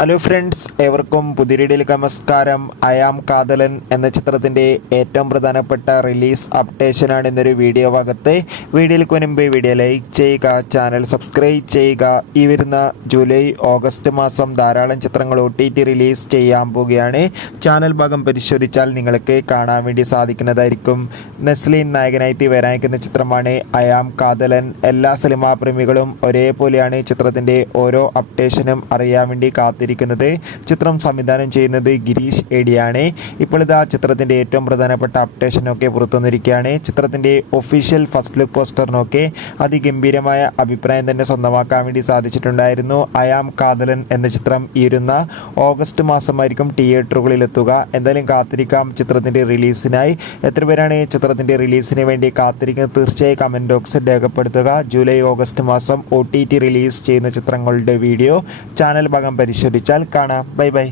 Hello friends, ഏവർക്കും പുതിയ വീഡിയോയിലേക്ക് നമസ്കാരം. അയാം കാതലൻ എന്ന ചിത്രത്തിൻ്റെ ഏറ്റവും പ്രധാനപ്പെട്ട റിലീസ് അപ്ഡേഷനാണ് ഇന്നൊരു വീഡിയോ ഭാഗത്ത്. വീഡിയോയിലേക്ക് മുൻപ് വീഡിയോ ലൈക്ക് ചെയ്യുക, ചാനൽ സബ്സ്ക്രൈബ് ചെയ്യുക. ഈ വരുന്ന ജൂലൈ ഓഗസ്റ്റ് മാസം ധാരാളം ചിത്രങ്ങൾ OTT റിലീസ് ചെയ്യാൻ പോവുകയാണ്. ചാനൽ ഭാഗം പരിശോധിച്ചാൽ നിങ്ങൾക്ക് കാണാൻ വേണ്ടി സാധിക്കുന്നതായിരിക്കും. നസ്ലീൻ നായകനായി വരാനിരിക്കുന്ന ചിത്രമാണ് അയാം കാതലൻ. എല്ലാ സിനിമാ പ്രേമികളും ഒരേപോലെയാണ് ചിത്രത്തിൻ്റെ ഓരോ അപ്ഡേഷനും അറിയാൻ വേണ്ടി കാത്തിരിക്കുന്നത്. ചിത്രം സംവിധാനം ചെയ്യുന്നത് ഗിരീഷ് ഏടിയാണ്. ഇപ്പോൾ ഇതാ ചിത്രത്തിൻ്റെ ഏറ്റവും പ്രധാനപ്പെട്ട അപ്ഡേഷനൊക്കെ പുറത്തുവന്നിരിക്കുകയാണ്. ചിത്രത്തിൻ്റെ ഒഫീഷ്യൽ ഫസ്റ്റ് ലുക്ക് പോസ്റ്ററിനൊക്കെ അതിഗംഭീരമായ അഭിപ്രായം തന്നെ സ്വന്തമാക്കാൻ വേണ്ടി സാധിച്ചിട്ടുണ്ടായിരുന്നു. അയാം കാതലൻ എന്ന ചിത്രം ഈ വരുന്ന ഓഗസ്റ്റ് മാസമായിരിക്കും തിയേറ്ററുകളിൽ എത്തുക. എന്തായാലും കാത്തിരിക്കാം ചിത്രത്തിൻ്റെ റിലീസിനായി. എത്ര പേരാണ് ചിത്രത്തിൻ്റെ റിലീസിന് വേണ്ടി കാത്തിരിക്കുന്നത്? തീർച്ചയായും കമൻറ്റ് ബോക്സിൽ രേഖപ്പെടുത്തുക. ജൂലൈ ഓഗസ്റ്റ് മാസം OTT റിലീസ് ചെയ്യുന്ന ചിത്രങ്ങളുടെ വീഡിയോ ചാനൽ ഭാഗം പരിശോധിച്ചാൽ കാണാം. Bye bye.